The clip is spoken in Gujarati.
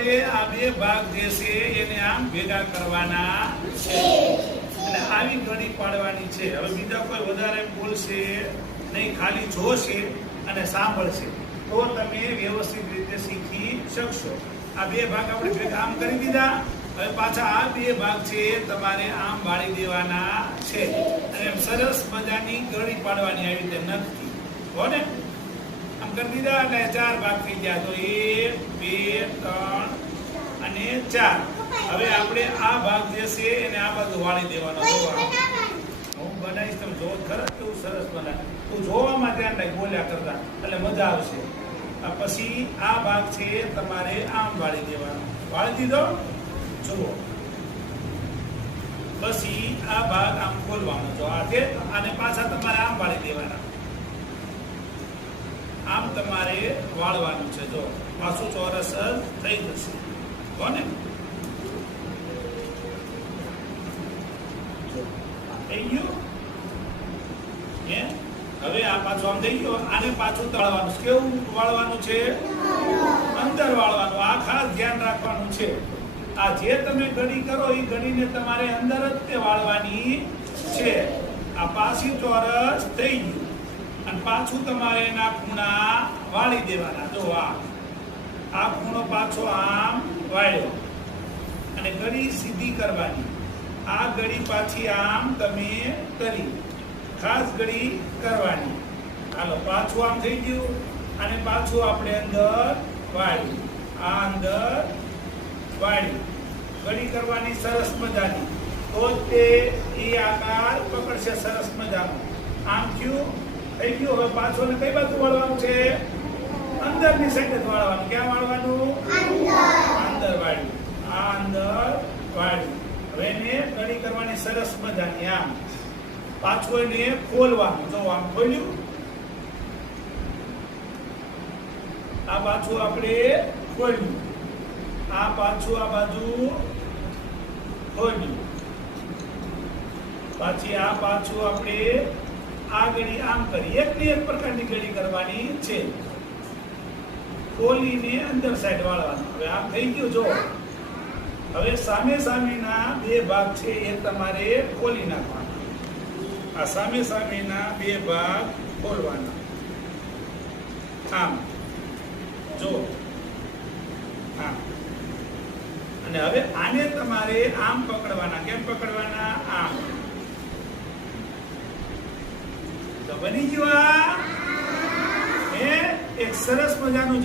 તમારે આ બે ભાગ જે છે એને આમ ભેગા કરવાના છે અને આવી ગણી પાડવાની છે। હવે બીજા કોઈ વધારે બોલશે નહીં, ખાલી જોશે અને સાંભળશે તો તમે વ્યવસ્થિત રીતે શીખી શકશો। આ બે ભાગ આપણે ભેગા આમ કરી દીધા। હવે પાછા આ બે ભાગ છે તમારે આમ વાળી દેવાના છે અને સરસ મજાની ગળી પાડવાની આવી રીતે નખથી હો ને આમ કરી દીધા એટલે 4 ભાગ થઈ ગયા। તો 1 2 3 અને 4। હવે આપણે આ ભાગ જે છે એને આ બાજુ વાળી દેવાનો। હું બનાવીશ, તમે જો ખરા કેવું સરસ બનાવે। તું જોવામાં ધ્યાન રાખ, બોલ્યા કરતા એટલે મજા આવશે। પછી આ ભાગ છે તમારે આમ વાળી દેવાનો। વાળી દીધો જુઓ। પછી આ ભાગ આમ ખોલવાનો જો આ છે, આને પાછા તમારે આમ વાળી દેવાના। આમ તમારે વાળવાનું છે જો પાછું ચોરસ થઈ જશે કોને થઈ ગયું। હવે આ પાછું આમ થઈ ગયું, આને પાછું તળવાનું। કેવું વાળવાનું છે? અંદર વાળવાનું। આ ખાસ ધ્યાન રાખવાનું છે। આ જે તમે ગળી કરો એ ગળીને તમારે અંદર જ તે વાળવાની છે। આ પાછી ચોરસ થઈ ગયું અને પાછું તમારે એના ખૂણા વાળી દેવાના। જો આ ખૂણો પાછો આમ વાળ્યો અને ગળી સીધી કરવાની। આ ગળી પાછી આમ તમે કરી ખાસ ગળી કરવાની। હાલો પાછું આમ થઈ ગયું અને પાછું આપણે અંદર વાળ્યું। આ અંદર વાળી ગળી કરવાની સરસ મજાની, તો તે એ આકાર પકડશે સરસ મજાનો। આમ થયું થઈ ગયું। હવે પાછો ને કઈ બાજુ વાળવાનું છે? અંદરની સાઈડ જ વાળવાનું। ક્યાં વાળવાનું? અંદર વાળ્યું। આ અંદર વાળ્યું। હવે એને ગળી કરવાની સરસ મજાની। આમ પાછું એને ખોલવાનું। જો આમ ખોલ્યું, આ પાછું આપણે ખોલ્યું, આ પાછું આ બાજુ ખોલ્યું, પછી આ પાછું આપણે આ ગળી આમ કરી। એકની એક પ્રકારની ગળી કરવાની છે। ખોલીને અંદર સાઈડ વાળવાનું। હવે આમ થઈ ગયું જો। હવે સામે સામેના બે ભાગ છે એ તમારે ખોલી નાખવાના। આ સામે સામેના બે ભાગ ખોલવાના આમ જો આમ। અને હવે આને તમારે આમ પકડવાના। કેમ પકડવાના? આમ। તો બની ગયું આ એક સરસ મજાનું